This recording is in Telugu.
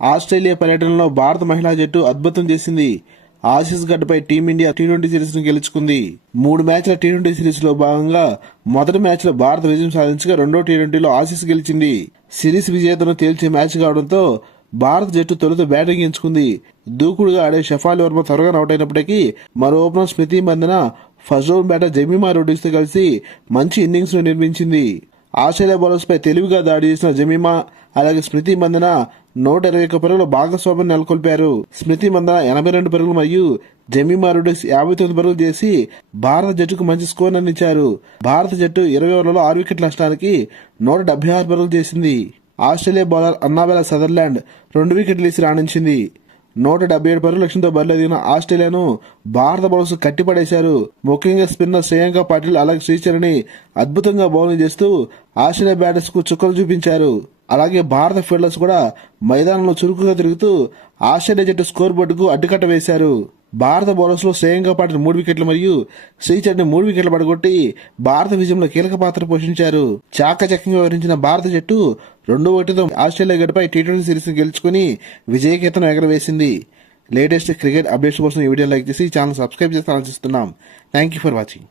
ఆస్ట్రేలియా పర్యటనలో భారత మహిళా జట్టు అద్భుతం చేసింది. ఆసీస్ గడ్డపై టీమిండియా టీ20 సిరీస్ ను గెలుచుకుంది. 3 మ్యాచ్ల టీ20 సిరీస్ లో భాగంగా మొదటి మ్యాచ్ లో భారత విజయం సాధించగా రెండో టీ20లో ఆసీస్ గెలిచింది. సిరీస్ విజేతను తేల్చే మ్యాచ్ కావడంతో భారత జట్టు తొలుత బ్యాటింగ్ ఎంచుకుంది. దూకుడుగా ఆడే షఫాలి వర్మ త్వరగా అవుట్ అయినప్పటికీ మరో opener Smriti Mandhana first down batter Jemimah Rodrigues తో కలిసి మంచి ఇన్నింగ్స్ ను నిర్మించింది. ఆస్ట్రేలియా బౌలర్స్ పై తెలివిగా దాడి చేసిన జమీమా అలాగే స్మృతి మందన 121 పరుగుల భాగస్వామ్యం నెలకొల్పారు. స్మృతి మందన 82 పరుగులు మరియు జమీమా రోడ్రిగ్స్ 59 పరుగులు చేసి భారత జట్టుకు మంచి స్కోర్ అందించారు. భారత జట్టు 20 ఓవర్లలో 6 వికెట్ల నష్టానికి 176 పరుగులు చేసింది. ఆస్ట్రేలియా బౌలర్ అన్నాబెలా సదర్లాండ్ 2 వికెట్లు తీసి రాణించింది. 177 పరుగుల లక్ష్యంతో బరిలో దిగిన ఆస్ట్రేలియాను భారత బౌలర్స్ కట్టిపడేశారు. ముఖ్యంగా స్పిన్నర్ శ్రేయాంక పాటిల్ అలాగే శ్రీచరణి అద్భుతంగా బౌలింగ్ చేస్తూ ఆస్ట్రేలియా బ్యాటర్స్ కు చుక్కలు చూపించారు. అలాగే భారత ఫీల్డర్స్ కూడా మైదానంలో చురుకుగా తిరుగుతూ ఆస్ట్రేలియా జట్టు స్కోర్ బోర్డుకు అడ్డుకట్ట వేశారు. భారత బౌలర్స్ లో శ్రేయాంక పాటిల్ 3 వికెట్లు మరియు శ్రీచరణి 3 వికెట్లు పడగొట్టి భారత విజయంలో కీలక పాత్ర పోషించారు. చాకచక్యంగా వ్యవహరించిన భారత జట్టు 2-1తో ఆస్ట్రేలియా గడ్డపై టీ20 సిరీస్ గెలుచుకుని విజయకేతనం ఎగరవేసింది. లేటెస్ట్ క్రికెట్ అప్డేట్స్ కోసం ఈ వీడియో లైక్ చేసి ఛానల్ సబ్స్క్రైబ్ చేసి ఆలోచిస్తున్నాం. Thank you for watching.